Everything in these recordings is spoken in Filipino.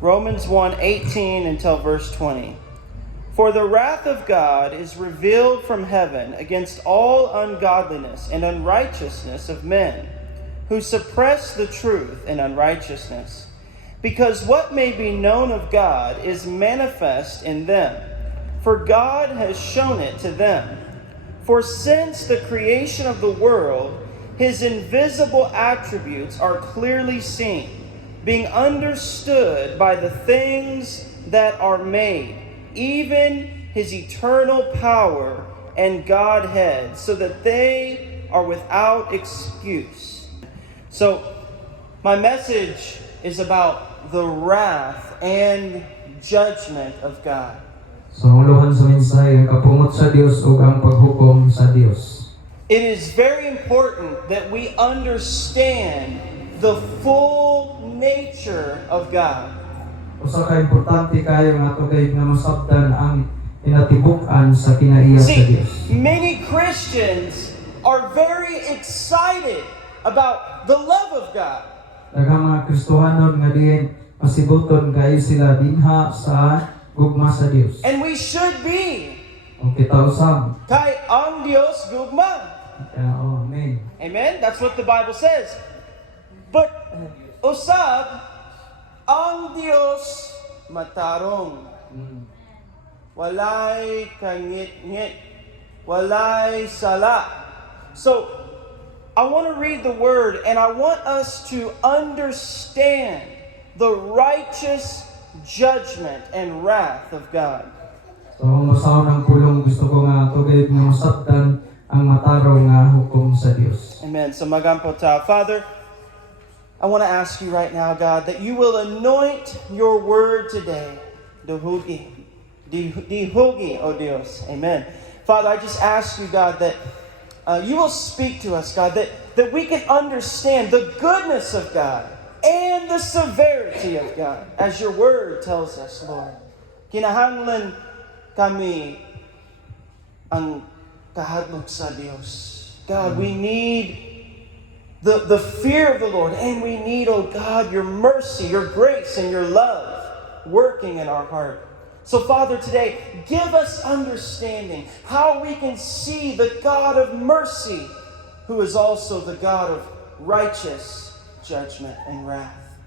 Romans 1:18 until verse 20. For the wrath of God is revealed from heaven against all ungodliness and unrighteousness of men, who suppress the truth in unrighteousness. Because what may be known of God is manifest in them, for God has shown it to them. For since the creation of the world, His invisible attributes are clearly seen, being understood by the things that are made, even His eternal power and Godhead, so that they are without excuse. So, my message is about the wrath and judgment of God. So, uluhan sa mensahe, ang kapungot sa Dios o ang paghukom sa Dios. It is very important that we understand the full nature of God. Usa ka importante kayo nga tugay nga masabtan ang inatibukan sa kinaiya sa Dios. Many Christians are very excited about the love of God. Daghang mga Kristohanon nga diin masibuton kayo sila dinha sa gugma sa Dios. And we should be. O kita usab. Kay ang Dios gugma. Amen. Amen? That's what the Bible says. But usab ang Dios matarong. Walay kangit-ngit. Walay sala. So, I want to read the word and I want us to understand the righteous judgment and wrath of God. So, masaw ng pulong gusto ko nga tugay nga masabtan ang matarong nga hukom sa Dios. Amen. So, magampo ta. Father, I want to ask you right now, God, that you will anoint your word today. Dihugi, O Dios. Amen. Father, I just ask you, God, that you will speak to us, God, that we can understand the goodness of God and the severity of God, as your word tells us, Lord. Kinahanglan kami ang kahadlok sa Dios. God, we need the fear of the Lord, and we need, oh God, your mercy, your grace, and your love working in our heart. So, Father, today, give us understanding how we can see the God of mercy, who is also the God of righteous judgment and wrath.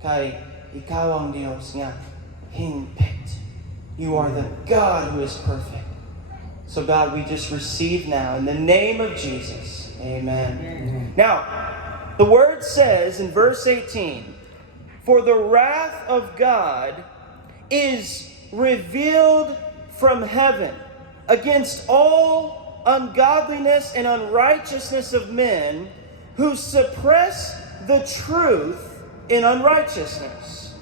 Kay ikaw ang Diyos nga hingpit. You are the God who is perfect. So, God, we just receive now in the name of Jesus. Amen. Amen. Now, the word says in verse 18, for the wrath of God is revealed from heaven against all ungodliness and unrighteousness of men who suppress the truth in unrighteousness.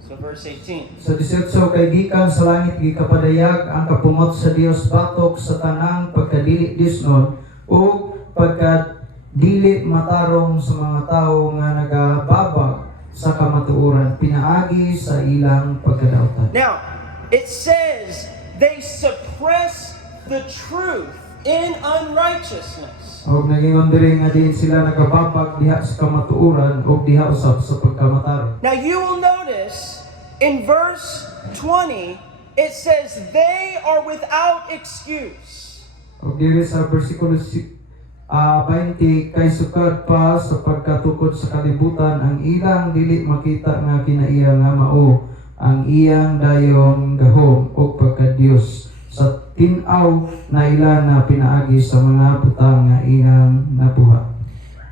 So verse 18. Sa 18, kay gikan sa langit gikapadayag ang kapumot sa Dios batok sa tanang pagkadili disnon o pagkadili matarong sa mga tao nga nagababag sa kamatuoran pinaagi sa ilang pagkadautan. Now, it says they suppress the truth in unrighteousness. Og nagingon diri nga din sila nagababag diha sa kamatuoran o diha usab sa pagkamatarong. Now you will notice in verse 20 it says they are without excuse. Og diri sa bersikulo 20 kay sukad pa sa pagkatukod sa kalibutan ang ilang dili makita nga kinaiya nga mao ang iyang dayon gahom o pagka-Dios sa tin-aw na ila na pinaagi sa mga butang nga ilang nabuhat.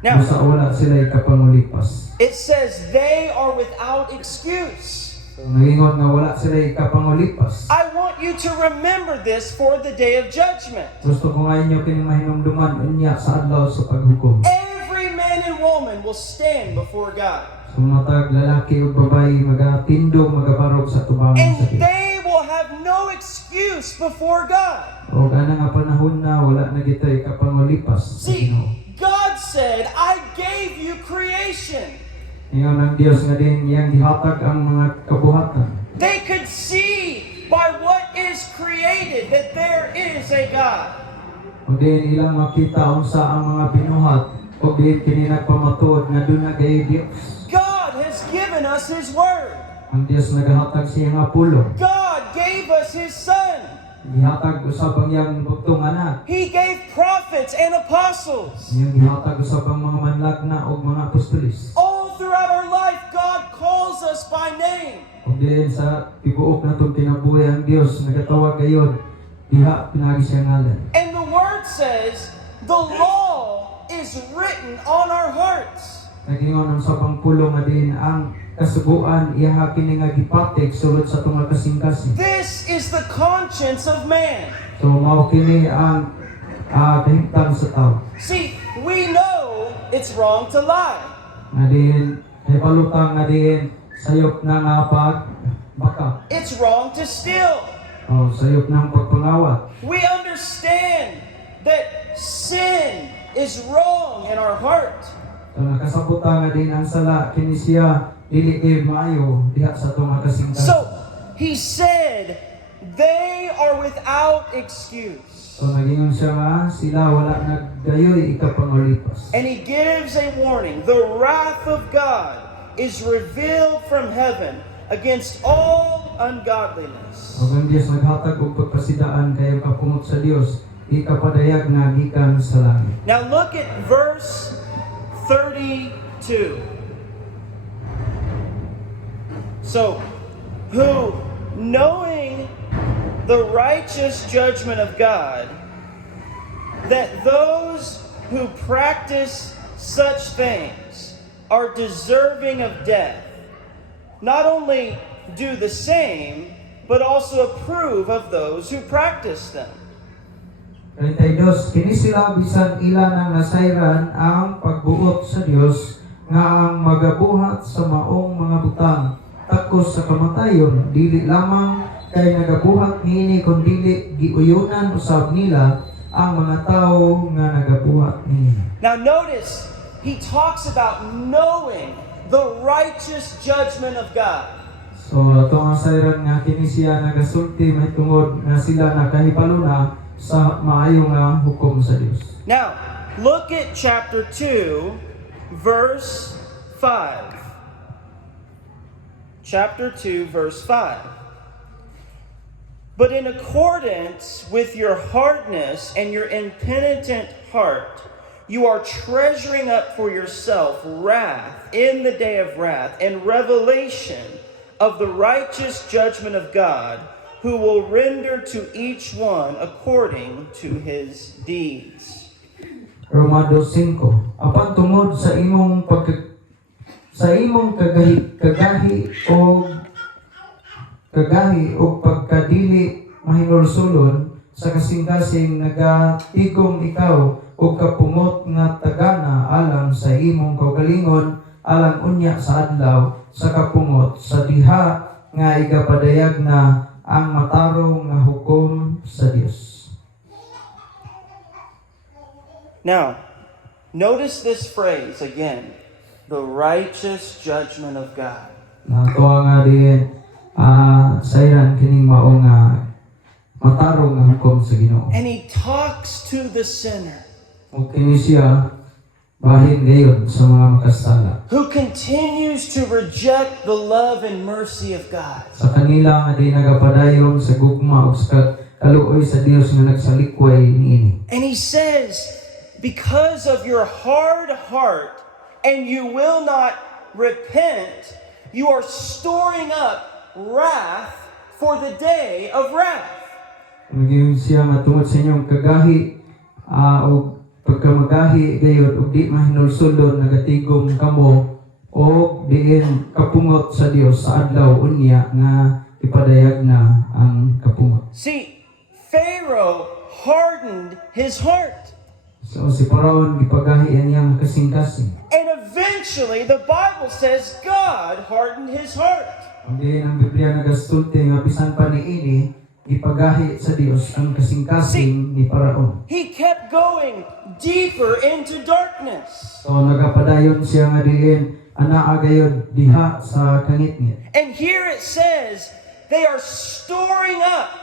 Now, sa wala sila ikapangulipas. It says they are without excuse. So, nagingon nga wala sila ikapangulipas. I want you to remember this for the day of judgment. Gusto ko nga inyo kining mahinumduman unya sa adlaw sa paghukom. Every man and woman will stand before God. So matag lalaki o babae magatindog magabarog sa tubangan sa And Dios. they will have no excuse before God. O ana nga panahon na wala na gitay kapangulipas sa See, Ginoo. God said, I gave you creation. Ingon ang Dios nga din iyang gihatag ang mga kabuhatan. They could see by what is created that there is a God. O din ilang makita unsa ang mga binuhat o din kini nagpamatuod nga doon na kay Dios. God has given us His Word. Ang Dios nagahatag siya nga pulong. God gave us His Son. Gihatag usab ang iyang bugtong anak. He gave prophets and apostles. Iyang gihatag usab ang mga manlagna o mga apostolis. All throughout our life, God calls us by name. Kung diin sa tibuok na itong kinabuhi ang Diyos, nagatawag gayon, diha pinagi siya ngalan. And the Word says, the law is written on our hearts. Nagingon ang sabang pulong nga din ang kasubuan iyaha kini nga gipatik sulod sa itong kasing-kasing. This is the conscience of man. So mao kini ang kahimtang sa tao. See, we know it's wrong to lie. Nga din, ay palutang nga din, sayop na nga baka. It's wrong to steal. O sayop ng pagpangawat. We understand that sin is wrong in our heart. So nakasabuta nga din ang sala kini siya dili kay maayo diha sa itong kasing-kasing. So, he said, they are without excuse. So nagingon siya nga sila wala naggayoy ikapangulipas. And he gives a warning. The wrath of God is revealed from heaven against all ungodliness. Ug ang Dios naghatag og pagpasidaan kayo kapungot sa Dios, ikapadayag na gikan sa langit. Now look at verse 32. So, who, knowing the righteous judgment of God, that those who practice such things are deserving of death, not only do the same, but also approve of those who practice them. 32. Kini sila bisan ila nang nasayran ang pagbuot sa Dios nga ang magabuhat sa maong mga butang takos sa kamatayon dili lamang kay nagabuhat niini kun dili giuyunan usab nila ang mga tawo nga nagabuhat niini. Now notice, he talks about knowing the righteous judgment of God. So ato ang sayran nga kini siya nagasulti may tungod nga sila nakahibalo na sa maayo nga hukom sa Dios. Now, look at chapter 2, verse 5. Chapter 2, verse 5. But in accordance with your hardness and your impenitent heart, you are treasuring up for yourself wrath in the day of wrath and revelation of the righteous judgment of God, who will render to each one according to his deeds. Roma 2:5. Apan tungod sa imong kagahi o pagkadili mahinulsulon sa kasing-kasing nagatigom ikaw o kapumot nga tagana alang sa imong kaugalingon alang unya sa adlaw sa kapumot sa diha nga igapadayag na ang matarong nga hukom sa Dios. Now, notice this phrase again, the righteous judgment of God. Natuwa nga din sayran kining mao nga matarong nga hukom sa Ginoo. And he talks to the sinner O kini siya bahin gayon sa mga makasala. who continues to reject the love and mercy of God. Sa kanila nga di nagapadayon sa gugma o sa kaluoy sa Dios nga nagsalikway niini. And he says, because of your hard heart and you will not repent, you are storing up wrath for the day of wrath. Ngayon siya nga tungod sa inyong kagahi o pagkamagahi gayon o di mahinulsulon nagatigom kamo o diin kapungot sa Dios sa adlaw unya nga ipadayag na ang kapungot. See, Pharaoh hardened his heart. So si Paraon gipagahi niyang kasing-kasing. And eventually, the Bible says God hardened his heart. Ang diin ang Biblia nagasulti nga bisan pa niini gipagahi sa Dios ang kasing-kasing ni Paraon. He kept going deeper into darkness. So nagapadayon siya nga diin anaa gayon diha sa kangitngit. And here it says, they are storing up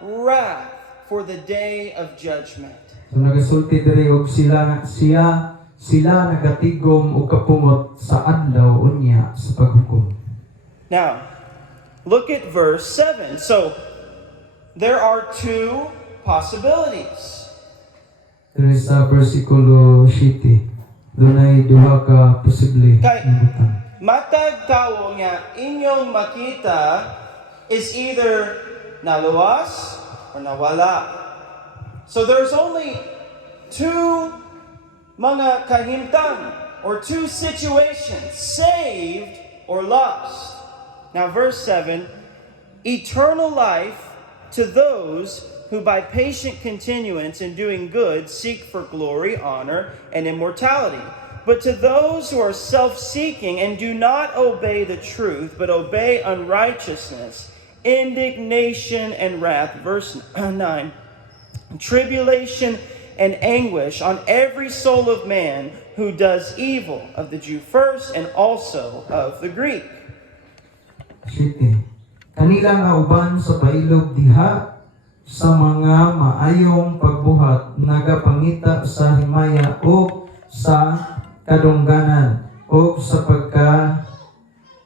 wrath for the day of judgment. So nagasulti diri og siya sila nagatigom o kapungot sa adlaw unya sa paghukom. Now, look at verse 7. So, there are two possibilities. Diri sa versikulo 7, dunay duha ka posible Kay- nga butang. Matag tao nga inyong makita is either naluwas or nawala. So there's only two mga kahimtang or two situations, saved or lost. Now verse 7, eternal life to those who by patient continuance in doing good seek for glory, honor, and immortality. But to those who are self-seeking and do not obey the truth, but obey unrighteousness, indignation and wrath, verse 9, tribulation and anguish on every soul of man who does evil, of the Jew first and also of the Greek. 7. Kanila nga uban sa pailog diha sa mga maayong pagbuhat nagapangita sa himaya o sa kadungganan o sa pagka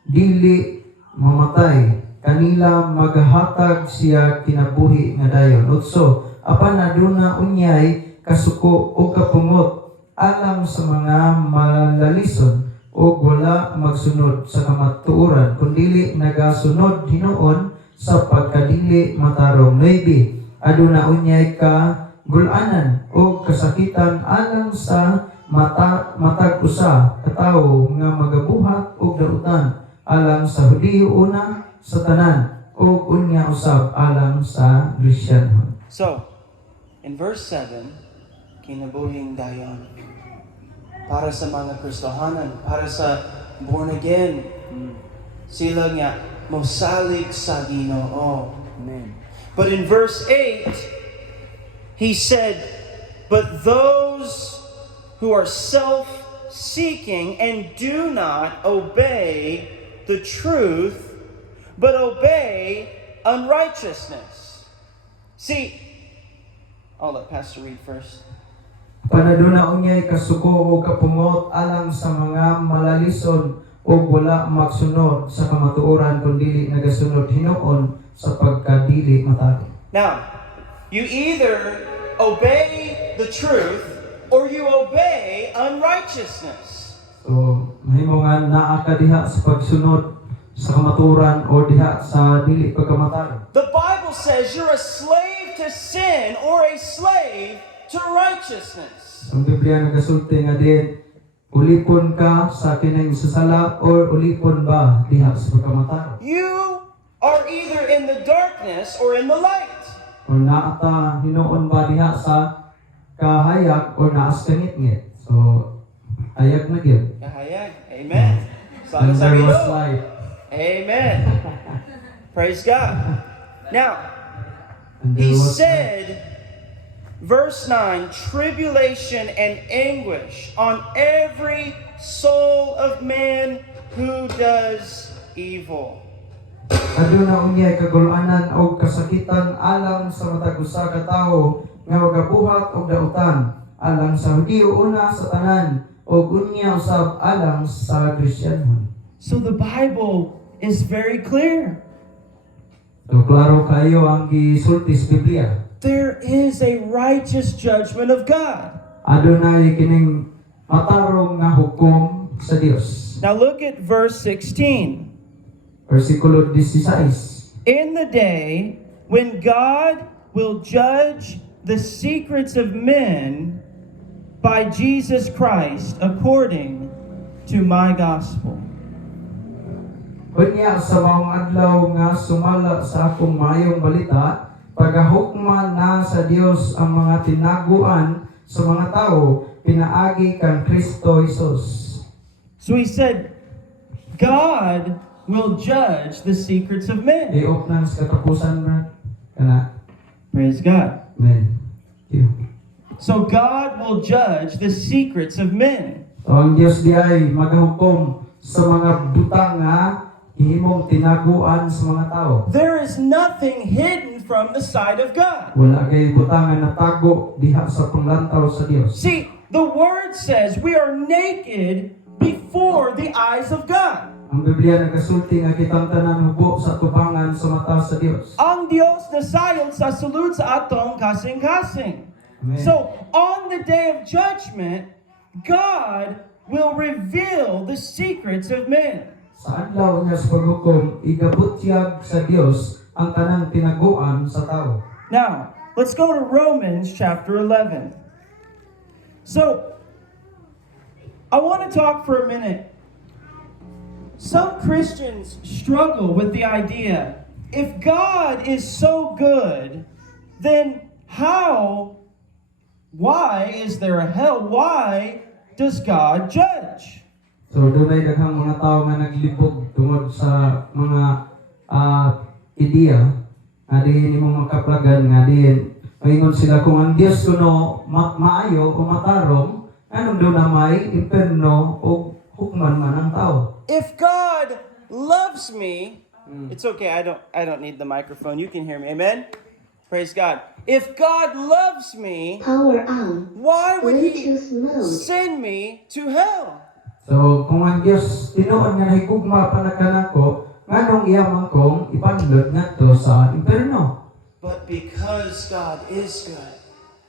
dili mamatay, kanila maghatag siya kinabuhi nga dayon. Utso, apan aduna unyay kasuko o kapungot alang sa mga malalison o wala magsunod sa kamatuoran, kundili nagasunod hinuon sa pagkadili matarong. 9. Aduna unyay ka gulanan o kasakitan alang sa matag usa katawo nga magabuhat og dautan alang sa Hudiyo una sa tanan o unya usab alang sa Kristiyanhon. So, in verse 7, kinabuhing dayon. Para sa mga Kristohanan, para sa born again, sila nga mosalig sa Ginoo. Amen. But in verse 8, he said, but those who are self-seeking and do not obey the truth, but obey unrighteousness. See, I'll let Pastor read first. Panaduna unyay kasuko o kapungot alang sa mga malalison o wala magsunod sa kamatuoran kundili nagasunod hinuon sa pagkadili matag. Now, you either obey the truth or you obey unrighteousness. So, mahimo nga naa ka diha sa pagsunod sa kamatuoran o diha sa dili pagkamatag. The Bible says you're a slave to sin or a slave to righteousness. Ang Biblia nagasulti nga din, ulipon ka sa kining susala or ulipon ba diha sa pagkamatag. You are either in the darkness or in the light. O naata hinuon ba diha sa kahayag o naas kangit-ngit. So, hayag na gyud. Kahayag. Amen. And Sana sa there was Ginoo. light. Amen. Praise God. Now, And there he was light. said, verse 9, tribulation and anguish on every soul of man who does evil. Aduna unyay kagulanan o kasakitan alang sa matag usa ka tawo nga magabuhat og dautan alang sa Hudiyo una sa tanan o unya usab alang sa Kristiyanhon. So the Bible is very clear. So klaro kayo ang gisulti sa Biblia. There is a righteous judgment of God. Adunay kining matarong nga hukom sa Dios. Now look at verse 16. Versikulo 16. In the day when God will judge the secrets of men by Jesus Christ according to my gospel. Unya sa maong adlaw nga sumala sa akong mayong balita, pagahukman na sa Dios ang mga tinaguan sa mga tao, pinaagi kang Kristo Jesus. So he said, God will judge the secrets of men. Iop nang sa katapusan na kana. Praise God. Amen. Thank you. So God will judge the secrets of men. So ang Dios di ay magahukom sa mga butang nga himong tinaguan sa mga tao. There is nothing hidden from the sight of God. Wala kay butang nga natago diha sa panglantaw sa Dios. See, The Word says we are naked before the eyes of God. Ang Biblia nagasulti nga kitang tanan hubo sa tubangan sa mata sa Dios. Ang Diyos nasayon sa sulod sa atong kasing-kasing. Amen. So, on the day of judgment, God will reveal the secrets of men. Sa adlaw niya sa paghukom, igabutyag sa Dios ang tanang tinaguan sa tao. Now, let's go to Romans chapter 11. So, I want to talk for a minute. Some Christians struggle with the idea, if God is so good, then why is there a hell? Why does God judge? So, dunay daghang mga tao nga naglibog tungod sa mga ideya nga diin imong makaplagan nga diin maingon sila kung ang Dios kuno maayo o matarong anong doon na may imperno o hukman man ang tao. If God loves me, it's okay. I don't need the microphone. You can hear me. Amen. Praise God. If God loves me, Power on. why would He Bluetooth mode. send me to hell? So, kung ang Dios tinuod nga nahigugma pa na kanako, nganong iyaman kong ipanlod ngadto sa imperno. But because God is good,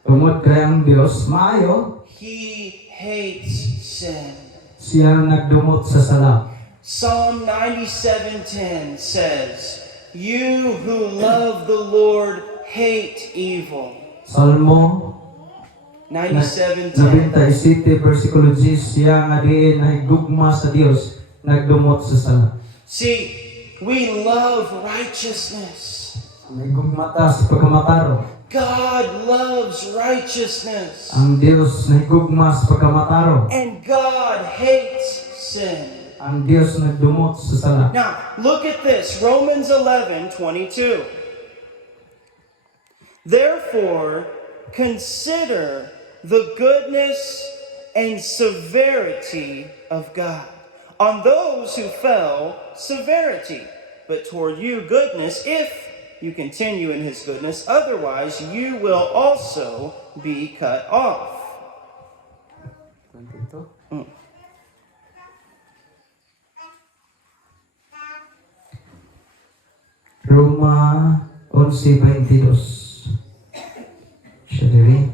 Tungod kay ang Dios maayo, He hates sin. siya nagdumot sa sala. Psalm 97:10 says, "You who love the Lord hate evil." Salmo 97:10. 97 versikulo 10 siya nga diin nahigugma sa Dios nagdumot sa sala. See, we love righteousness. Nahigugma ta sa pagkamataro. God loves righteousness. Ang Dios nahigugma sa pagkamataro. And God hates sin. Ang Dios nagdumot sa sala. Now, look at this. Romans 11:22. Therefore, consider the goodness and severity of God. On those who fell, severity. But toward you, goodness, if you continue in His goodness. Otherwise, you will also be cut off. Roma 11:22. Siya diri.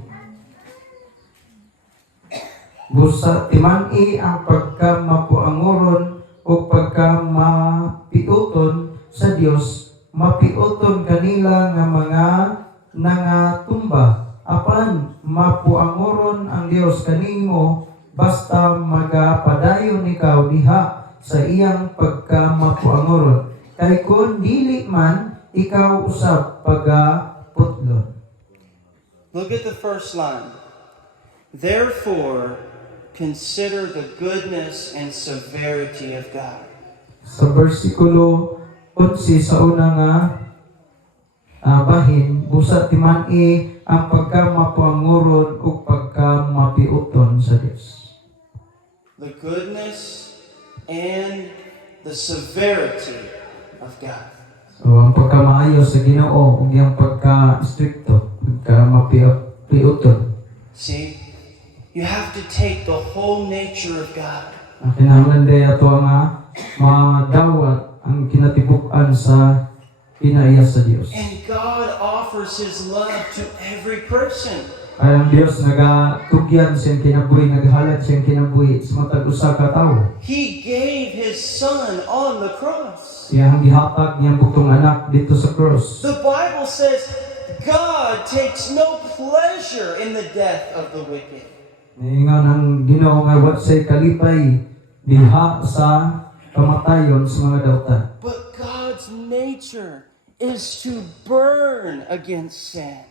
Busa timang-i ang pagkamapuangoron o pagkamapiuton sa Dios, mapiuton kanila nga mga nangatumba. Apan mapuangoron ang Dios kanimo basta magapadayon ikaw diha sa iyang pagkamapuangoron. Kay kun dili man ikaw usab pagaputlon. Look at the first line. Therefore, consider the goodness and severity of God. Sa versikulo 11 sa una nga bahin, busa timan-i ang pagkamapuangoron o pagkamapiuton sa Dios. The goodness and the severity of God. So ang pagkamaayo sa Ginoo ug yang pagka-strikto, pagkamapiuton. See, you have to take the whole nature of God. Ang kinahanglan day ato nga madawat ang kinatibuk-an sa kinaiya sa Dios. And God offers His love to every person. Ay ang Dios nagatugyan siyang kinabuhi, naghalat siyang kinabuhi sa matag usa ka tawo. He gave His Son on the cross. Siya ang gihatag niyang butong anak dito sa cross. The Bible says God takes no pleasure in the death of the wicked. Ningon ang Ginoo nga wa say kalipay diha sa kamatayon sa mga dautan. But God's nature is to burn against sin.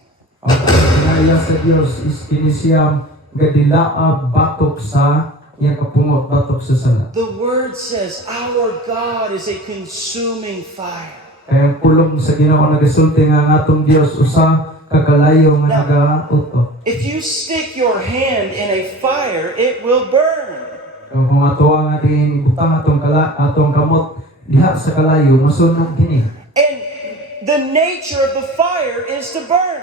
Ang kinaiya sa Dios is kini siyang gadilaa batok sa iyang kapungot, batok sa sala. The Word says our God is a consuming fire. Kaya ang pulong sa Ginoo nagasulti nga ang atong Dios usa kagalayo nga nagauto. If you stick your hand in a fire, it will burn. Kung ato nga din ibutang atong kamot diha sa kalayo, masunog kini. And the nature of the fire is to burn.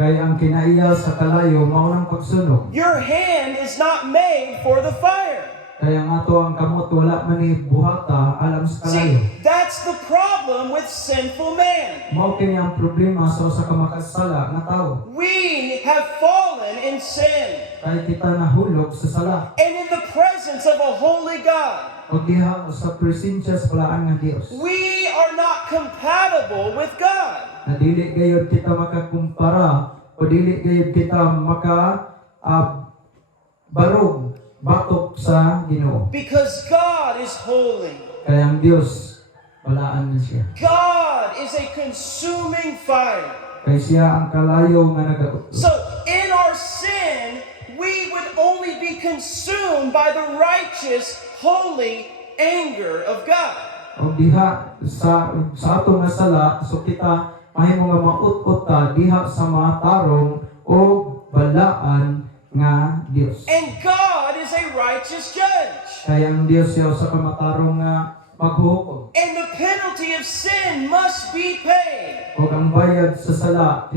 Kay ang kinaiya sa kalayo mao nang pagsunog. Your hand is not made for the fire. Kaya ang ato ang kamot wala man ni buhata alam sa kalayo. See, that's the problem with sinful man. Mao kini ang problema sa usa ka makasala nga tawo. We have fallen in sin. Kay kita nahulog sa sala. And in the presence of a holy God, O diha sa presensya sa balaan nga Dios. we are not compatible with God. Na dili gayud kita makakumpara o dili gayud kita barog batok sa Ginoo. Because God is holy. Kaya ang Dios balaan na siya. God is a consuming fire. Kay siya ang kalayo nga nagautlo. So, in our sin, we would only be consumed by the righteous, holy anger of God. O diha sa ato nga sala so kita mahimo nga maut-ut ta diha sa matarong o balaan nga Dios. And God is a righteous judge. Kaya ang Dios siya sa kamatarong nga maghukom. And the penalty of sin must be paid. O ang bayad sa sala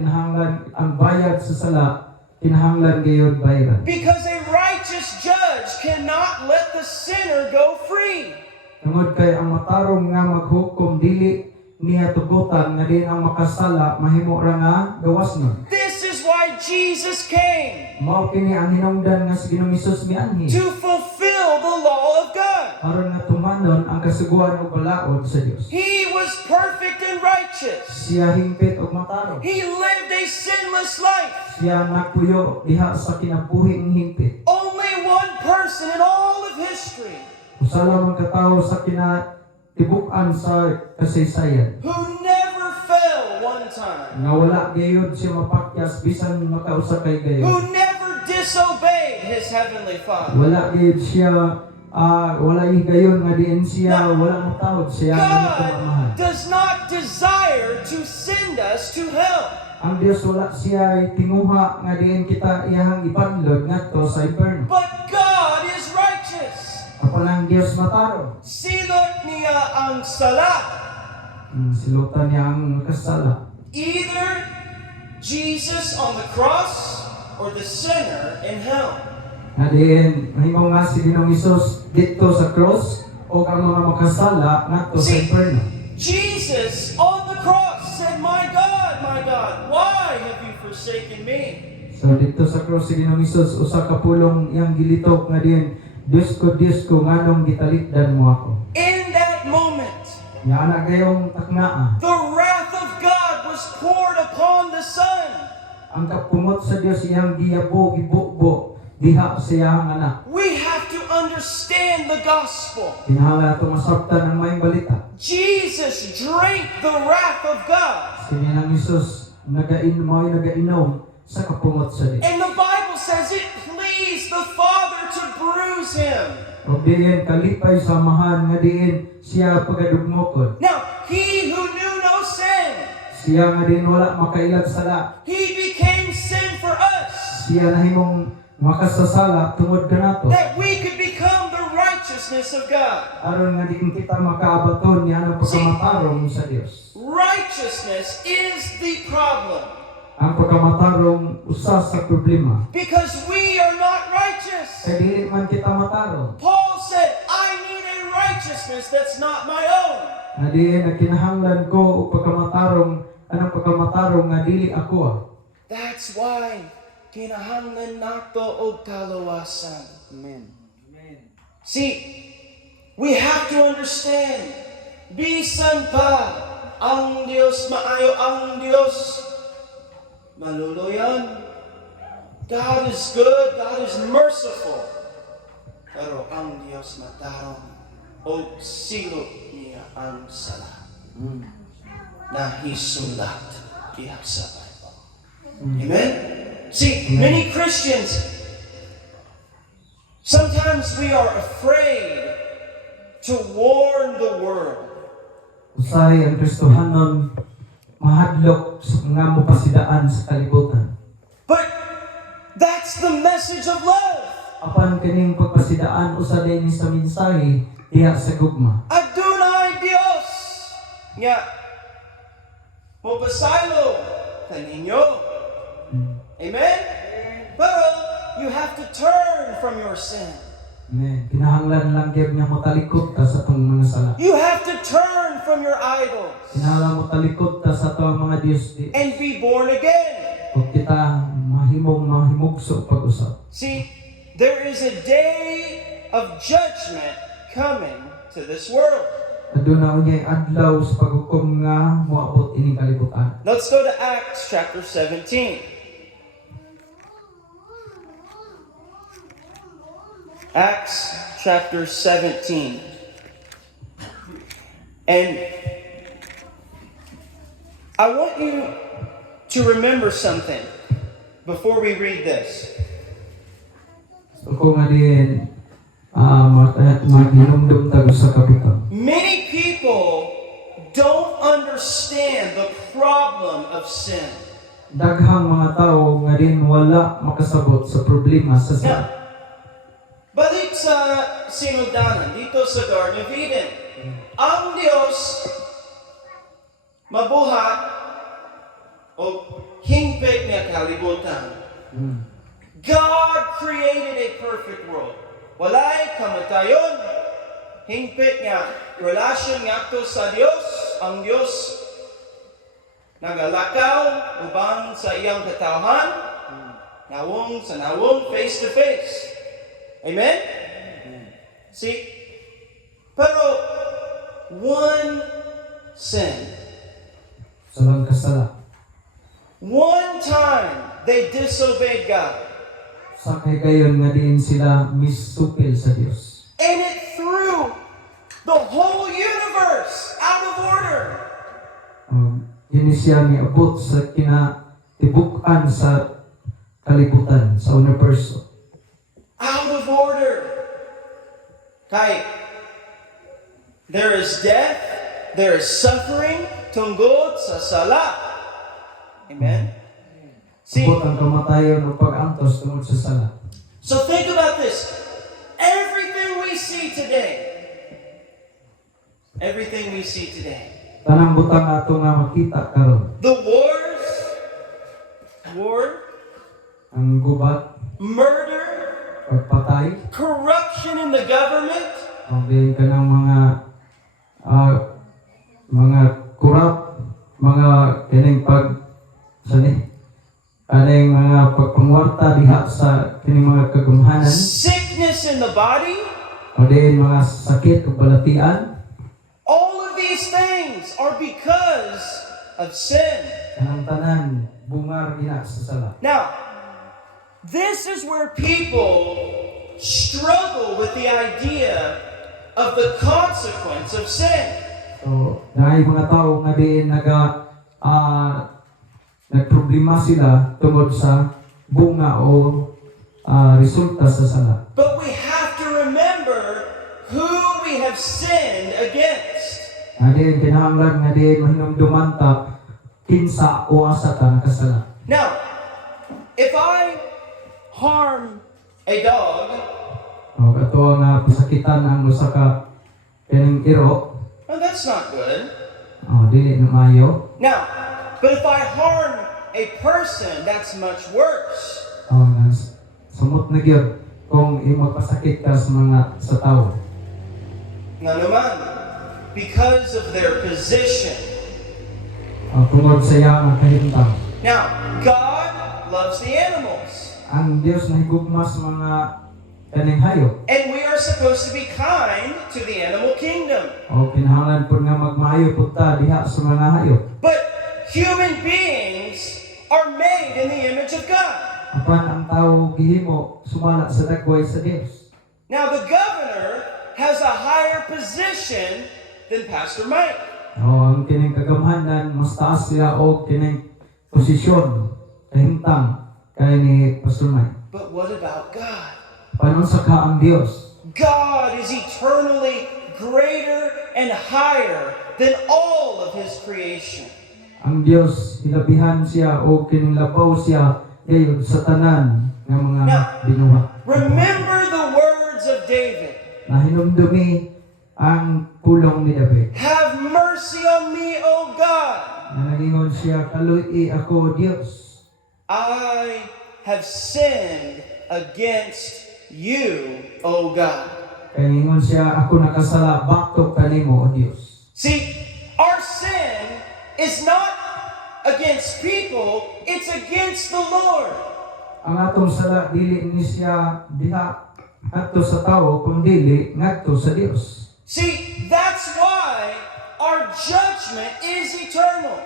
kinahanglan gayud bayaran. Because a righteous judge cannot let the sinner go free. Tungod kay ang matarong nga maghukom dili niya tugutan nga din ang makasala mahimo ra nga gawasnon. This is why Jesus came, Mao kini ang hinungdan nga si Ginoong Hesus mianhi. to fulfill the law of God. Aron nga tumanon ang kasuguan ug balaod sa Dios. He was perfect and righteous. Siya hingpit ug matarong. He lived a sinless life. Siya nakuyo diha sa kinabuhing hingpit. Only one person in all of history Usa lamang katawo sa kinatibuk-an sa kasaysayan. who never fell one time, Nga wala gayud siya mapakyas bisan makausa kay gayon. who never disobeyed his heavenly Father. Wala gayud siya wala gayon nga diin siya wala matawad siya nga God kamamahan. does not desire to send us to hell. Ang Dios wala siya tinguha nga diin kita iyang ipanlod ngadto sa impierno. But God is righteous. Apan ang Dios matarong. Silot niya ang sala. Silutan niya ang kasala. Either Jesus on the cross or the sinner in hell. Nga diin mahimo nga si Ginoong Hesus dito sa cross o ang mga makasala ngadto sa impierno. Jesus on the cross said, my God, why have you forsaken me?" So dito sa cross si Ginoong Hesus usa ka pulong iyang gilitok nga diin Diyos ko, nganong gitalikdan mo ako. In that moment, Nga anak gayong taknaa. the wrath of God was poured upon the Son. Ang kapumot sa Dios iyang giyabo, gibukbo, diha sa iyang anak. We have to understand the gospel. Kinahanglan ato masabtan ang maayong balita. Jesus drank the wrath of God. Si Ginoong Hesus nagainom sa kapumot sa Dios. And the Bible says it pleased the Father to bruise him. O diin kalipay samahan nga diin siya pagadugmokod. Now, he who knew no sin, Siya nga din wala makailag sala. he became sin for us, Siya nahimong makasasala tungod kanato. that we could become the righteousness of God. Aron nga diin kita makaabaton niya ang pagkamatarong sa Dios. Righteousness is the problem Ang pagkamatarong usa sa problema. because we are not righteous. Kay dili man kita matarong. Paul said, I need a righteousness that's not my own. Nga diin na kinahanglan ko o pagkamatarong anong pagkamatarong nga dili ako. That's why kinahanglan nato og kalawasan. Amen. See, we have to understand, bisan pa ang Diyos maayo, ang Diyos maluluyan. God is good, God is merciful. Pero ang Diyos matarong o silot niya ang sala na hisulat diha sa Bible. Amen? See, many Christians, sometimes we are afraid to warn the world. Usahay ang Kristohanon mahadlok sa mga mopasidaan sa kalibutan. But that's the message of love. Apan kaning pagpasidaan usa din sa mensahe diha sa gugma. Adonai Dios. Nga, mapasalo kaninyo. Amen? Pero you have to turn from your sin. Amen. Kinahanglan lang gyud nga motalikod ta sa atong mga sala. You have to turn from your idols Kinahanglan motalikod ta sa atong mga Dios di. and be born again. Ug kita mahimugso pag-usap. See, there is a day of judgment coming to this world. Aduna unyay adlaw sa paghukom nga moabot ining kalibutan. Let's go to Acts chapter 17. Acts chapter 17. And I want you to remember something before we read this. So kung nga din maghinumdum tayo sa kapitan. Many people don't understand the problem of sin. Daghang mga tao nga din wala makasabot sa problema sa sala. Now, balik sa sinuldanan dito sa Garden of Eden. Ang Diyos mabuhat o hingpit niya kalibutan. God created a perfect world. Walay kamatayon. Hingpit niya relasyon niya to sa Diyos. Ang Diyos nagalakaw uban sa iyang katawhan. Nawong sa nawong face to face. Amen? See? Pero one sin. Salang kasala. One time they disobeyed God. Sakay gayon nga din sila misupil sa Dios. And it threw the whole universe out of order. Yun siya miabot sa kinatibukan sa kalibutan, sa universo. Out of order. Kay, there is death, there is suffering, tunggod sa sala. Amen? See, Abot ang kamatayon o pag-antos tungod sa sala. so think about this. Everything we see today, Tanang butang ato nga makita karon. the war, Ang gubat, murder, pagpatay, corruption in the government, ang din kanang mga kurap, mga kining kaning mga pagpangwarta diha sa kining mga kagumhanan, sickness in the body, o din mga sakit o balatian. all of these things are because of sin. Kanang tanan bungar gina sa sala. Now, this is where people struggle with the idea of the consequence of sin. So, dahil mga tao nga din nagproblema sila tungod sa bunga o resulta sa sala. But we have to remember who we have sinned against. Nga din, kinahanglan nga din mahinumduman ta kinsa o asa ta nakasala. Now, if I harm a dog, O kato nga pasakitan ang usa ka kining iro, well, that's not good. o dili na maayo. Now, but if I harm a person, that's much worse. O nga sumot na gyud kung imagpasakit ka sa tao. Nga naman, because of their position. Tungod sa iyang kahimtang. Now, God loves the animals. Ang Dios nahigugma sa mga kaning hayop. And we are supposed to be kind to the animal kingdom. O kinahanglan po nga magmaayo po ta diha sa mga hayop. But human beings are made in the image of God. Apan ang tao gihimo sumala sa dagway sa Dios. Now, the governor has a higher position than Pastor Mike. O ang kining kagamhanan mas taas sila o kining posisyon kahimtang kay ni Pastor Mike. But what about God? Paano sa ka ang Dios? God is eternally greater and higher than all of His creation. Ang Dios hilabihan siya o kinlabaw siya gayud sa tanan nga mga binuha. Remember the words of David. Nahinumdumi ang pulong ni David. Have mercy on me, O God. Na nagingon siya, kaluy ako Dios. I have sinned against you, O God. Kaya ingon siya, ako nakasala batok kanimo, O Dios. See, our sin is not against people, it's against the Lord. Ang atong sala dili ni siya diha ngadto sa tawo kundi ngadto sa Dios. See, that's why our judgment is eternal.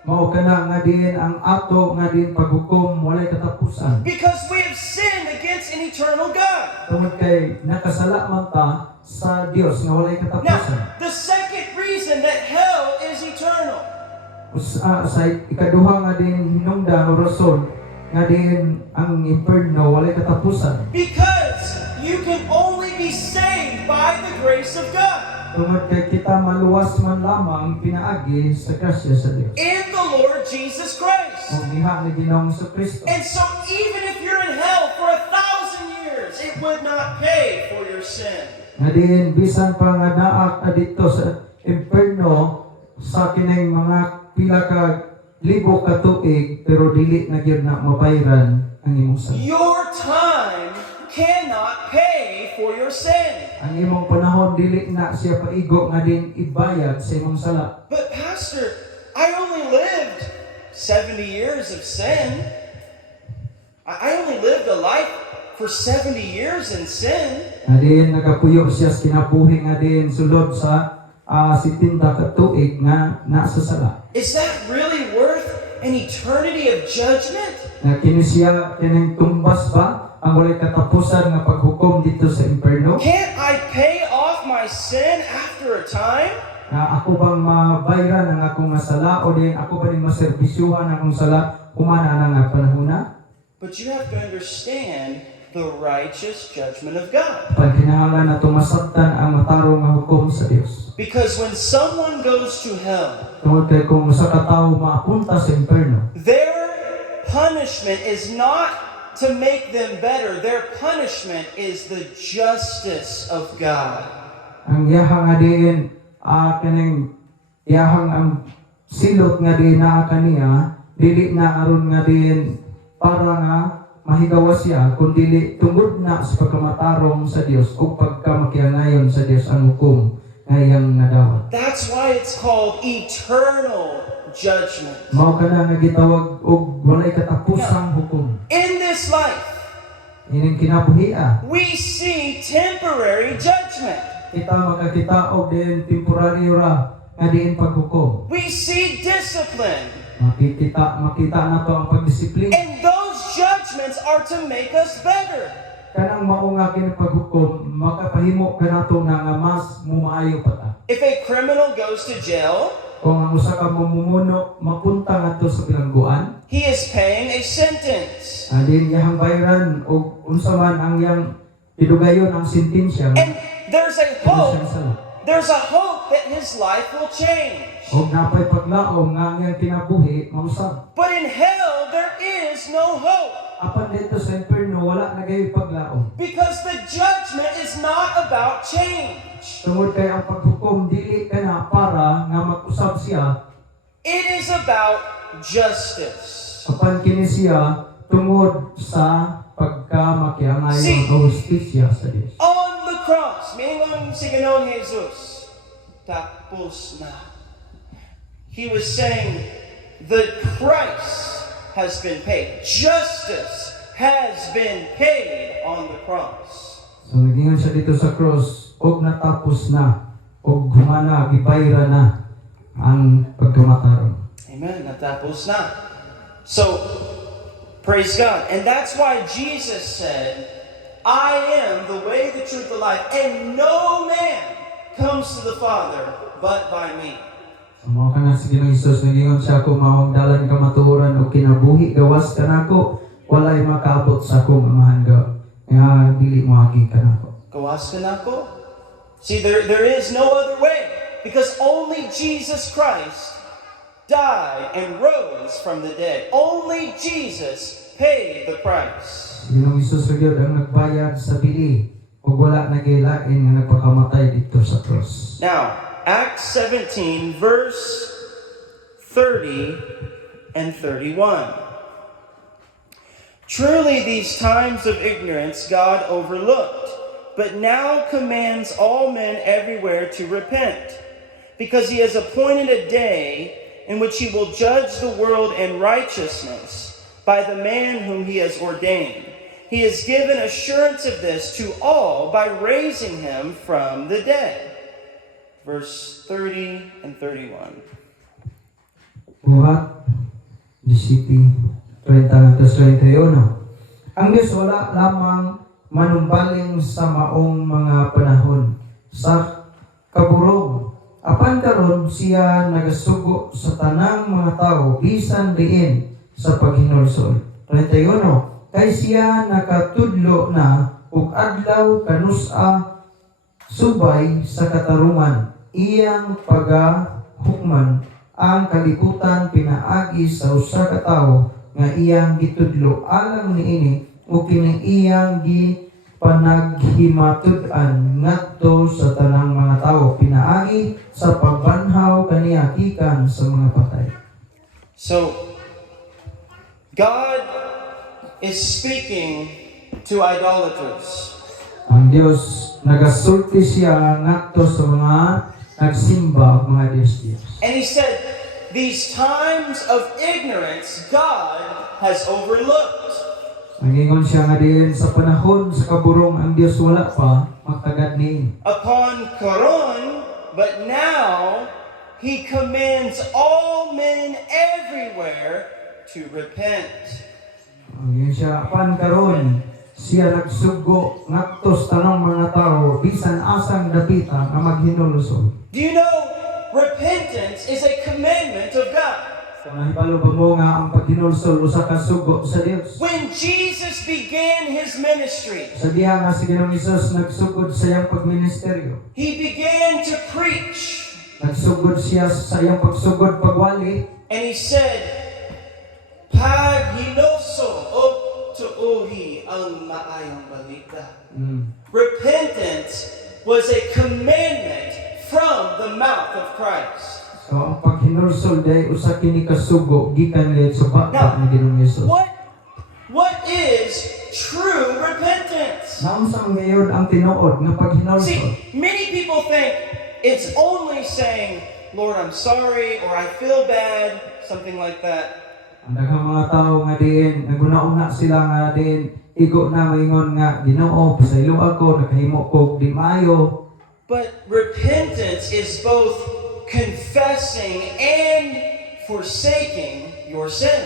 Mao kana nga din ang ato nga din paghukom walay katapusan. Because we have sinned against an eternal God. Tungod kay nakasala man ta sa Dios nga walay Now, katapusan. the second reason that hell is eternal Sa ikaduha nga din hinungdan o rason nga din ang inferno walay katapusan. because you can only be saved by the grace of God Tungod kay kita maluwas man lamang pinaagi sa grasya sa Dios. in the Lord Jesus Christ. Ang diha ni Ginoong Kristo. And so even if you're in hell for 1,000 years, it would not pay for your sin. Nga din bisan pa nga naak dito sa inferno sa kining mga pila ka libo ka tuig pero dili na gyud na mabayran ang imong sala. Your time cannot pay for your sin. Ang imong panahon dili na siya paigo nga din ibayad sa imong sala. But Pastor, I only lived 70 years of sin. I only lived a life for 70 years in sin. Nga din nagapuyo siya sa kinabuhi nga din sulod sa 70 ka tuig nga nasa sala. Is that really worth an eternity of judgment? Nga kini siya kining tumbas ba ang walay katapusan nga paghukom dito sa inferno? Can't I pay off my sin after a time? Na ako bang mabayran ang akong nga sala o din ako ba din maserbisyuhan ang akong sala humana na nga panahona? But you have to understand the righteous judgment of God. Pag kinahanglan na tumasabtan ang matarong nga hukom sa Dios. Because when someone goes to hell, Tungod kay kung sa katawo maapunta sa inferno, their punishment is not to make them better. Their punishment is the justice of God. ang iyahang nga din kaning iyahang ang silot nga din naa kaniya dili na aron nga din para nga mahigawa siya kundi tungod na sa pagkamatarong sa Dios o pagkamakiangayon sa Dios ang hukom nga iyang nadawat. That's why it's called eternal judgment. Mao kana nga gitawag og walay katapusang hukom. In this life, Ining kinabuhia we see temporary judgment. kita makakita og din temporaryo ra nga diin paghukom. We see discipline. Makita nato ang pagdisiplina. And those judgments are to make us better. Kanang mao nga kini paghukom makapahimo kanato na nga mas mumaayo pa ta. If a criminal goes to jail, Kung ang usa ka mamumuno mapunta ngadto sa bilangguan, he is paying a sentence. adin iyang bayaran og unsa man ang iyang pidugayon ang sentensya And there's a siyang hope. sala. There's a hope that his life will change. Og napay paglaom nga ang iyang kinabuhi mausab. But in hell, there is no hope. Apan dito sa inferno wala na gayud paglaom. Because the judgment is not about change. Tungod kay ang paghukom dili kana para nga mag-usab siya, It is about justice. apan kini siya tungod sa pagkamakiangayon See- o hustisya sa Dios. On the cross, mingon si Ginoong Jesus, tapos na. He was saying, the price has been paid. Justice has been paid on the cross. So nagingon siya dito sa cross, og natapos na, og humana, gibayra na ang pagkamataron. Amen. Natapos na. So, praise God. And that's why Jesus said, I am the way, the truth, the life, and no man comes to the Father but by me. So mao kana si Ginoong Hesus nagingon siya ko maong dalan ka matuoran og kinabuhi gawas kanako walay makaabot sa akong amahan ga nga dili mo agi kanako. Gawas ka na ako. See, there is no other way. Because only Jesus Christ died and rose from the dead. Only Jesus paid the price. Si Ginoong Hesus ra gyud ang nagbayad sa bili ug wala nagilain nga nagpakamatay dito sa cross. Now, Acts 17, verse 30 and 31. Truly, these times of ignorance God overlooked, but now commands all men everywhere to repent, because he has appointed a day in which he will judge the world in righteousness by the man whom he has ordained. He has given assurance of this to all by raising him from the dead. Verse 30 and 31. Buhat 17:30-31. Ang Diyos wala lamang manumbaling sa maong mga panahon sa kaburong. Apan karon siya nagasugo sa tanang mga tao bisan diin sa paghinulsol. 31. Kay siya nakatudlo na ug adlaw kanusa subay sa katarungan. Iyang pagahukman ang kalibutan pinaagi sa usa ka tawo nga iyang gitudlo alang niini o kini iyang gipanaghimatud-an ngadto sa tanang mga tawo pinaagi sa pagbanhaw kaniya gikan sa mga patay. So, God is speaking to idolaters. Ang Dios nagasulti siya ngadto sa mga nagsimba ug mga Diyos. And he said, these times of ignorance God has overlooked. Nagingon siya nga diin sa panahon sa kaburong ang Dios wala pa magtagad ni. Upon Koron, but now he commands all men everywhere to repent. Nagingon siya apan karon siya nagsugo ngadto sa tanang mga tawo bisan asang dapita nga maghinulsol. Do you know repentance is a commandment of God? Sa nahibalo ba mo nga ang paghinulsol usa ka sugo sa Dios? When Jesus began his ministry, Sa diha nga si Ginoong Hesus nagsugod sa iyang pagministeryo. he began to preach. Nagsugod siya sa iyang pagsugod pagwali. And he said, Pag hinoso o tuuhi ang maayong balita. Repentance was a commandment from the mouth of Christ. So ang paghinulsol day usa kini ka sugo gikan gayud sa bata ni Ginoong Hesus. What is true repentance? Naunsa man ngayon ang tinuod nga paghinulsol? See, many people think it's only saying, Lord, I'm sorry, or I feel bad, something like that. Ang daghang mga tao nga diin naguna-una sila nga diin igo na maingon nga Ginoo pasaylo ako nakahimo ko di maayo. But repentance is both confessing and forsaking your sin.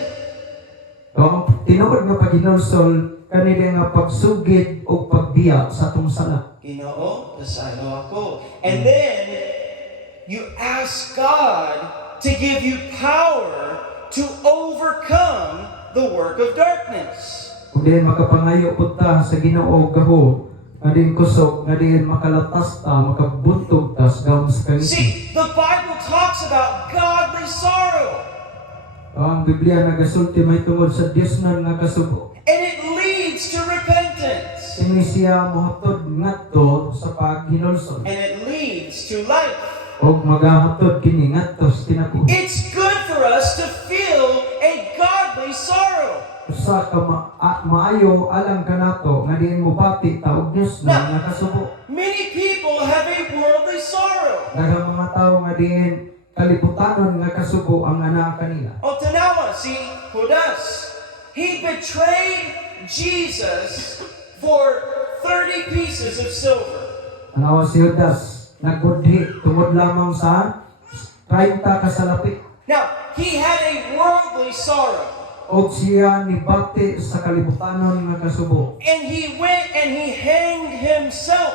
So tinuod nga paghinulsol kanila nga pagsugid o pagbiya sa atong sala. Ginoo, pasaylo ako. And then you ask God to give you power to overcome the work of darkness. Kung diin makapangayo punta sa Ginoo gaho, nga diin kusog, nga diin makalatas ta, makabuntog ta sa gawon sa kangiti. See, the Bible talks about godly sorrow. Ang Biblia nagasulti may tungod sa Dios nga kasubo. And it leads to repentance. Kini siya mohatod ngadto sa paghinulsol. And it leads to life. Og magahatod kini ngadto sa tinapuh. It's good for us to feel a godly sorrow. Usa ka maayo alang kanato nga diin mo bati ta og Dios nga kasubo. Many people have a worldly sorrow. Daghang mga tawo nga diin kaliputanon nga kasubo ang anak kanila. O tanawa, si Judas. He betrayed Jesus for 30 pieces of silver. Anawa si Judas nagbudhi tungod lamang sa 30 ka salapi. Now, he had a worldly sorrow. Og siya nibati sa kalibutanon nga kasubo. And he went and he hanged himself.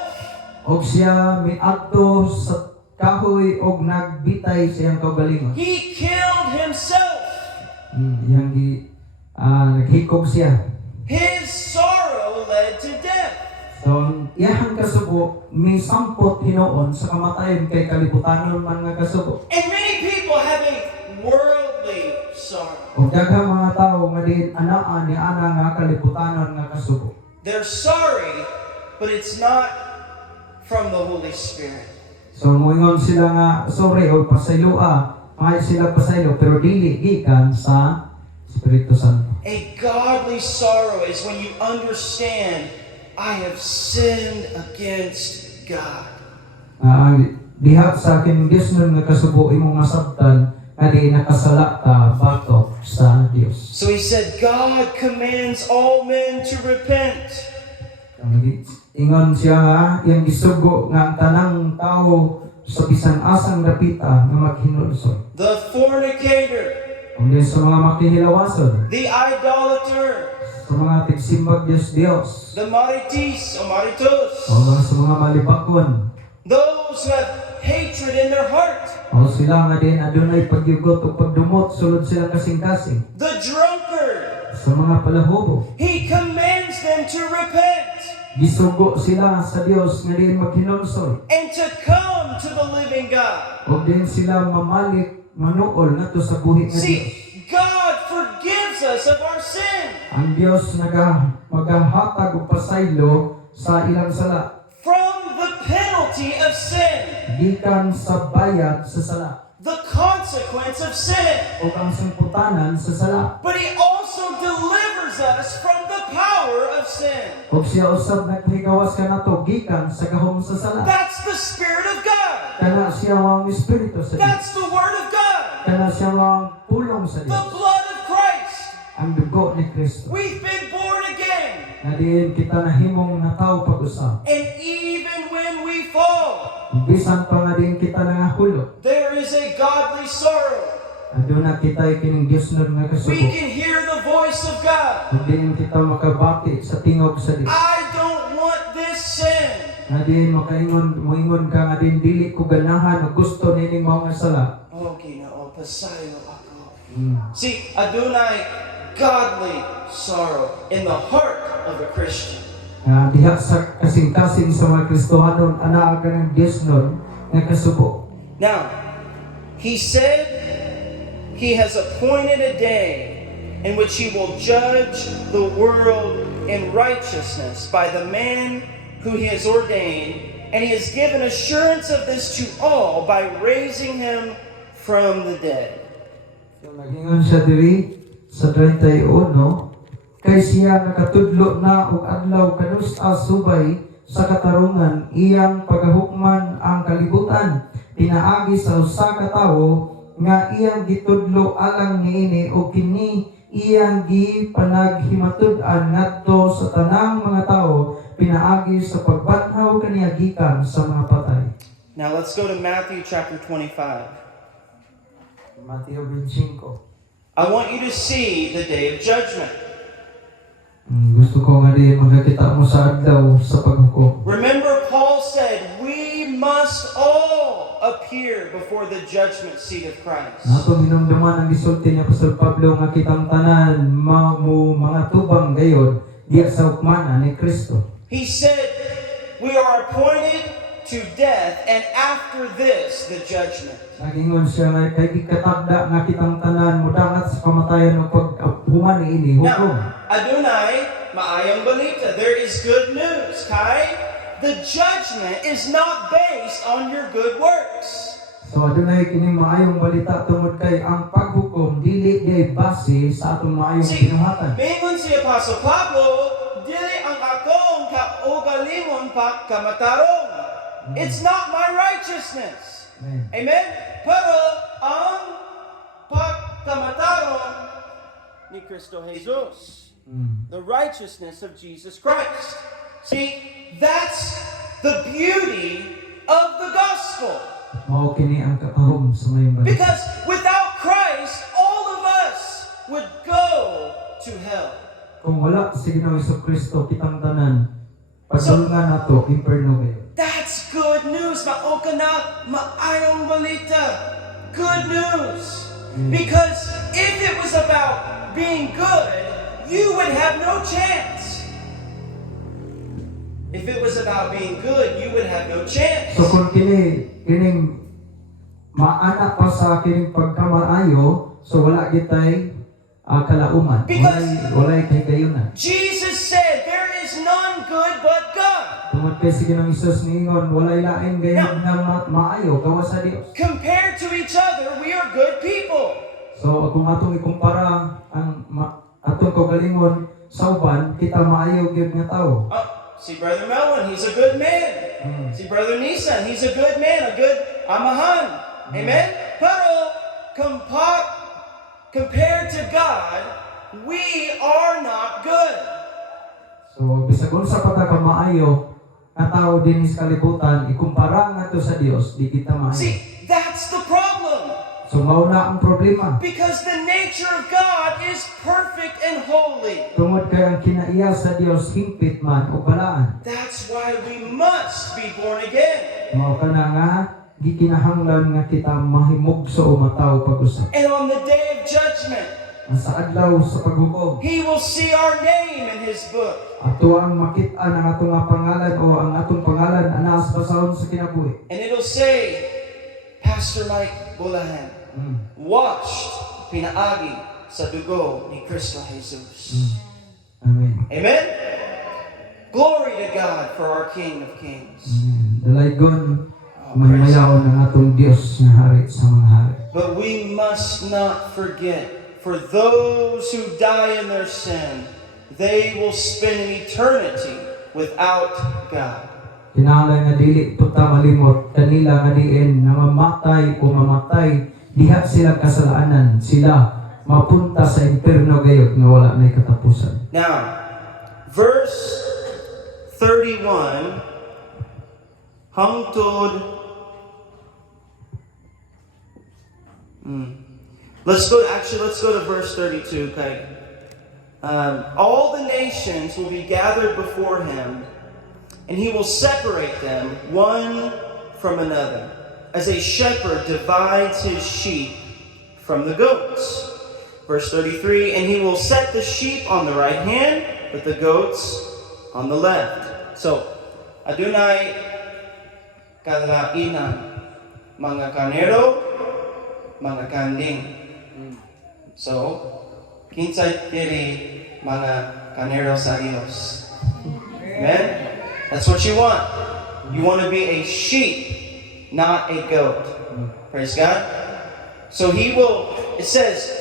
Og siya miadto sa kahoy og nagbitay sa iyang kaugalingon. He killed himself. Yang naghikog siya. His sorrow led to death. So, iyang kasubo misampot hinuon sa kamatayon kay kalibutanon man nga kasubo. And many people have a worldly sorrow. Og daghang mga tawo nga diin anaa ni ana nga kalibutanon nga kasubo. They're sorry, but it's not from the Holy Spirit. So moingon sila nga sorry o pasayloa, mahal sila pasaylo pero dili gikan sa Espiritu Santo. A godly sorrow is when you understand, I have sinned against God. Diha sa akin Dios nun nga kasubo imong masabtan nga di nakasala ta batok sa Dios. So he said, God commands all men to repent. Ingon siya nga iyang gisugo nga ang tanang tao sa bisan asang dapita nga maghinulsol. The fornicator, Kundi sa mga makihilawason, the idolater, sa mga tigsimbag Dios, the maritis o maritos, o sa mga malibakon, those who have hatred in their heart, o sila nga din adunay pagyugot o pagdumot sulod silang kasing-kasing, the drunkard. sa mga palahubo. He commands them to repent Gisugo sila sa Dios nga din maghinulsol. and to come to the living God. O din sila mamalik manuol ngadto sa buhi nga Dios. See, God forgives us of our sin Ang Dios maghahatag og pasaylo sa ilang sala, from the penalty of sin, gikan sa bayad sa sala, the consequence of sin. o ang sangputanan sa sala. But He also delivers us from the power of sin. O siya usab naghigawas kanato gikan sa gahom sa sala. That's the Spirit of God. Kana siya ang Espiritu sa Dios. That's the Word of God. Kana siya ang pulong sa The Dios. blood of Christ. Ang dugo ni Kristo. We've been born again. Na diin kita nahimong nataw pag-usab. And even when we fall, Bisan pa nga din kita nangahulog. there is a godly sorrow. Aduna kita kining Dios nun nga We kasugo. can hear the voice of God. Ug diin kita makabati sa tingog sa Dios. I don't want this sin. Nga din moingon ka nga din dili ko ganahan o gusto nining mga sala. Okay, now pasayo ako. Mm. See, adunay godly sorrow in the heart of a Christian. Diha sa kasing-kasing sa mga Kristohanon ana ka ng Dios nun nga kasugo. Now, he said he has appointed a day in which he will judge the world in righteousness by the man who he has ordained, and he has given assurance of this to all by raising him from the dead. So nagingon siya diri sa 31, kay siya nakatudlo na og adlaw kanusta subay sa katarungan iyang pagahukman ang kalibutan pinaagi sa usa ka tawo nga iyang gitudlo alang niini o kini iyang gipanaghimatud-an ngadto sa tanang mga tawo pinaagi sa pagbanhaw kaniya gikan sa mga patay. Now let's go to Matthew chapter 25. Mateo 25. I want you to see the day of judgment. Gusto ko nga din magkakita mo sa adlaw sa paghukom. Remember, Paul said, we must all appear before the judgment seat of Christ. Nato hinumduman ang gisulti ni Apostol Pablo nga kitang tanan mga tubang gayod diya sa hukmanan ni Kristo. He said, we are appointed to death, and after this, the judgment. Nagingon siya nga kay gikatagda nga kitang tanan mudangat sa kamatayan o paghuman ini hukom. Now, adunay, maayong balita. There is good news, Kai. The judgment is not based on your good works. So adunay kining maayong balita tungod kay ang paghukom dili day base sa atong maayong See, binuhatan. mingon si Apostle Pablo, dili ang akong kaugalingon pa kamatarong. It's not my righteousness. Amen. Amen? Pero ang pagkamatarong ni Kristo Jesus. The righteousness of Jesus Christ. See, that's the beauty of the gospel. Mao kini ang katahom sa mayong balita. Because without Christ, all of us would go to hell. Kung wala si Ginoong Jesucristo kitang tanan padulungan nato imperno kayo. That's good news. Maoka na maayong balita. Good news. Because if it was about being good, you would have no chance. If it was about being good, you would have no chance. So kung kining maana pa sa kining pagkamaayo, so wala gitay kalauman. Walay kay gayunan. Jesus said, there is none good but God. Tungod kay sige ng Isus niingon, walay lain gayon nga maayo gawa sa Dios. Compared to each other, we are good people. So kung atong ikumpara ang atong kaugalingon sa uban, kita maayo gyud nga tawo. See Brother Melvin, he's a good man. See Brother Nisan, he's a good man, a good amahan. Amen? Pero compared to God, we are not good. So bisag unsa pa ta ka maayo nga tawo dinhi sa kalibutan, ikumpara nga to sa Dios, di kita maayo. See, that's the problem. So mauna ang problema. Because the nature of God is perfect and holy. Tungod kay ang kinaiya sa Dios hingpit man o balaan. That's why we must be born again. Mao kana nga gikinahanglan nga kita mahimugso o mataw pag-usap. And on the day of judgment, Sa adlaw sa paghukom, He will see our name in His book. ato ang makit-an ang atong nga pangalan o ang atong pangalan ana sa basahon sa kinabuhi. And it'll say, Pastor Mike Bulahan, washed, pinaagi sa dugo ni Kristo Jesus. Amen. Amen? Glory to God for our King of Kings. Amen. Dalaygon mahimayaon ang atong Dios nga hari sa mga hari. But we must not forget, for those who die in their sin, they will spend an eternity without God. Kinahanglan nga dili tuta malimot kanila nga diin na mamatay diha sila kasalanan, sila mapunta sa impierno gayud nga wala may katapusan. Now, verse 31 hangtod Let's go to verse 32, okay? All the nations will be gathered before him, and he will separate them one from another, as a shepherd divides his sheep from the goats. Verse 33, and he will set the sheep on the right hand, but the goats on the left. So, adunay kalainan, mga kanero, mga kanding. So, kinsay diri mga kanero sa Dios. Amen? That's what you want. You want to be a sheep, not a goat. Praise God. So it says,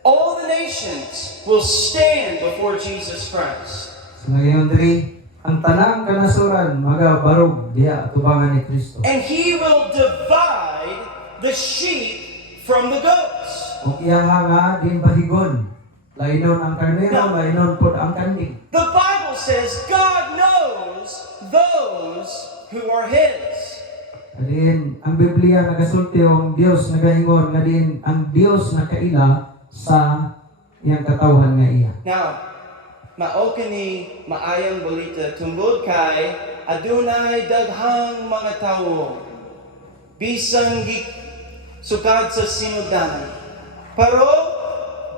all the nations will stand before Jesus Christ. So ngayon diri ang tanang kanasuran magabarog diha tubangan ni Kristo. And he will divide the sheep from the goats. Ug iya nga din bahigon. Lainon ang karnero, lainon pod ang kanding. The Bible says God knows those who are His. Adin ang Biblia nagasulti ang Dios nagaingon nga din ang Dios nakaila sa iyang katawhan nga iya. Now, mao kini maayong balita tungod kay adunay daghang mga tawo bisan sukad sa sinugdanan. Pero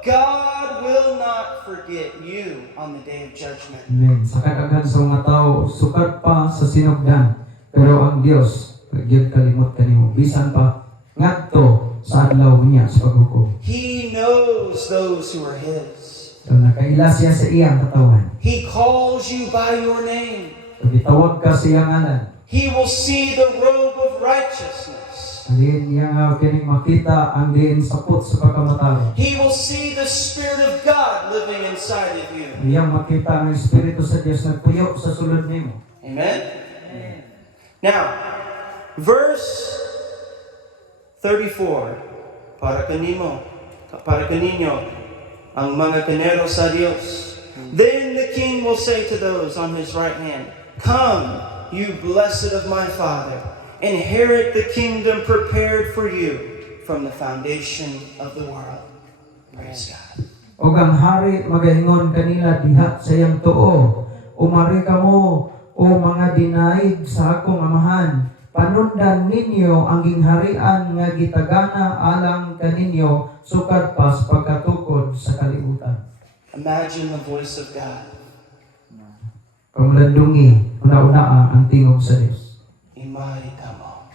God will not forget you on the day of judgment. Amen. Sa kadaghan sa mga tao sukat pa sa sinugdan, pero ang Dios gyud kalimot kanimo bisan pa ngadto sa adlaw niya sa paghukom. He knows those who are His. So nakaila siya sa iyang katawhan. He calls you by your name. So gitawag ka sa iyang ngalan. He will see the robe of righteousness. Alin niya nga kining makita ang diin sapot sa pagkamatalo. He will see the Spirit of God living inside of you. Iyang makita ang Espiritu sa Dios nagpuyo sa sulod nimo. Amen? Now, verse 34, para kaninyo, ang mga kanero sa Dios. Then the king will say to those on his right hand, come, you blessed of my Father, inherit the kingdom prepared for you from the foundation of the world. Praise God. O ang hari magaingon kanila diha sa iyang tuo, umari kamo o mga dinaig sa akong amahan, panundan ninyo ang gingharian nga gitagana alang kaninyo sukad pa sa pagkatukod sa kalibutan. Imagine the voice of God. Kamulandungi, una-una ang tingog sa Dios. Imari kamo.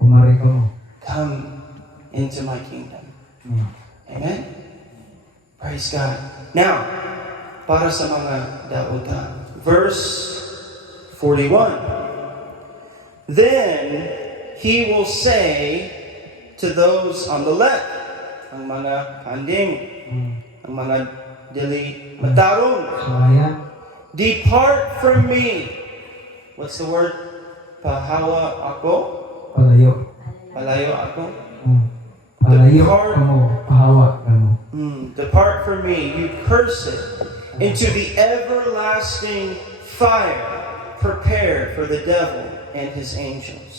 Umari kamo. Come into my kingdom. Amen. Amen? Praise God. Now, para sa mga dautan. Verse 41. Then he will say to those on the left, ang mga kanding, Mm. ang mga dili matarong. So ayan. Depart from me. What's the word? Pahawa ako? Palayo. Palayo ako? Palayo Depart. kamo. Pahawa kamo. Depart from me, you cursed, into the everlasting fire prepared for the devil and his angels.